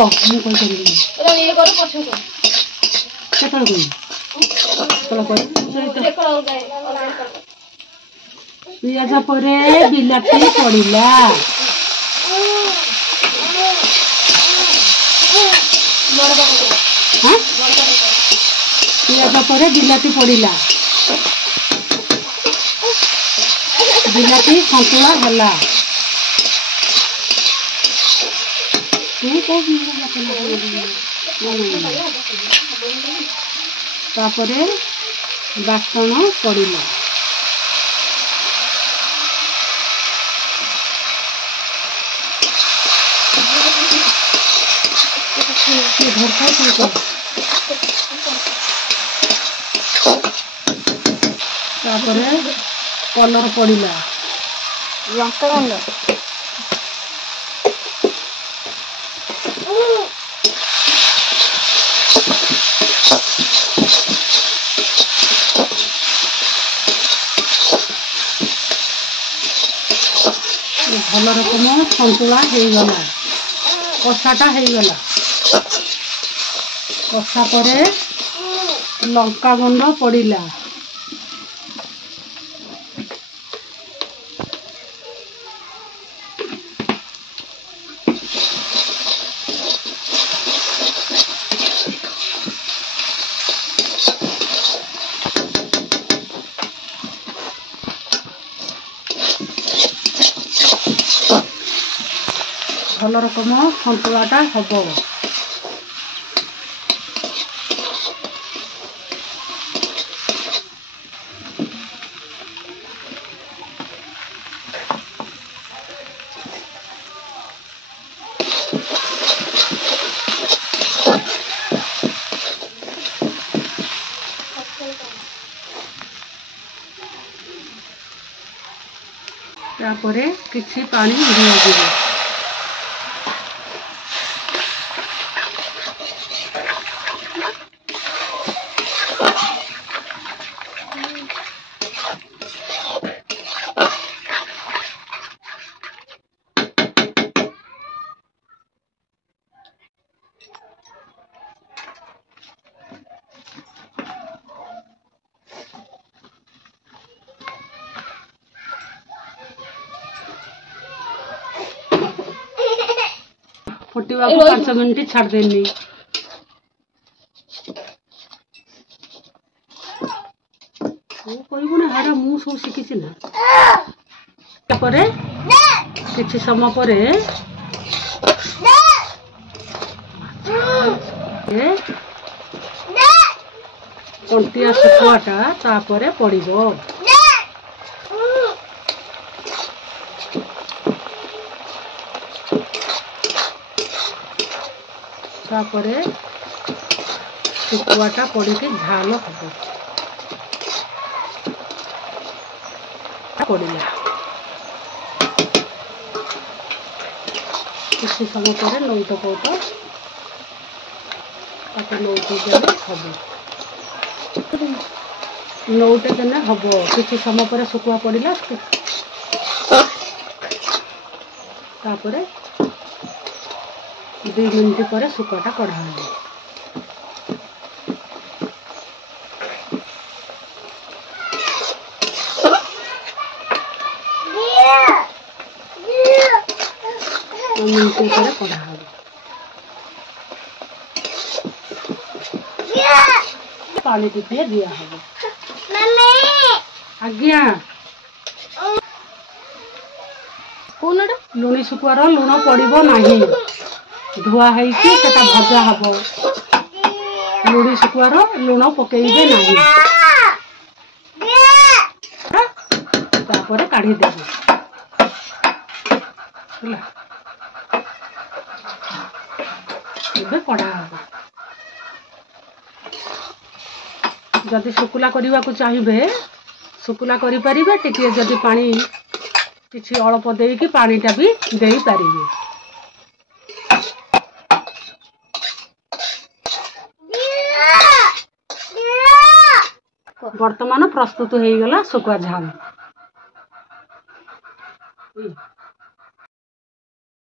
ମୁଁ କହିପାରିବିନି କେତେବେଳେ ପିଆଜ ପରେ ବିଲାତି ପଡ଼ିଲା। ପିଆଜ ପରେ ବିଲାତି ପଡ଼ିଲା। ବିଲାତି ସନ୍ତୁଳା ହେଲା। ତାପରେ ବାଟଣ ପଡ଼ିଲା। ତାପରେ କଲର ପଡ଼ିଲା। ଲଙ୍କାଗୁଣ୍ଡ ଭଲ ରକମ ସନ୍ତୁଳା ହେଇଗଲା। କଷାଟା ହେଇଗଲା। କଷା ପରେ ଲଙ୍କାଗୁଣ୍ଡ ପଡ଼ିଲା। ଭଲ ରକମ ସନ୍ତୁଳାଟା ହବ। ତାପରେ କିଛି ପାଣି ଦିଆଯିବ। फुटवाको 5 मिनट छाड़देनी। कहबो ना हारा मु सब शिखी ना। किछि समय पर कंटिया सुखुआटा तापरे पड़िबो। तापरे सुखुआटा पड़िके झाल हब पड़िला। किसी समय पर नौट कौट नौट देने हम नौट देने हम किसी समय पर सुखुआ पड़िला। तापरे 2 मिनट पर सुखुआटा कढ़ा है। मिनट पर कढ़ा है। पानी टिपे दिया है। आज्ञा लुणी सुखुआर लुण पड़ो ना। धुआ है भजा हम। लुणी सुखुआर लुण पकईबे नहीं। तापर काढ़ी देबे। कढ़ा हम। जदि शुकुला करने को चाहिए शुकुला करें। टिके जदि पानी किसी अल्प देकी पानीटा भी दे पारे। वर्तमान प्रस्तुत हो गला शुकुआ झाल।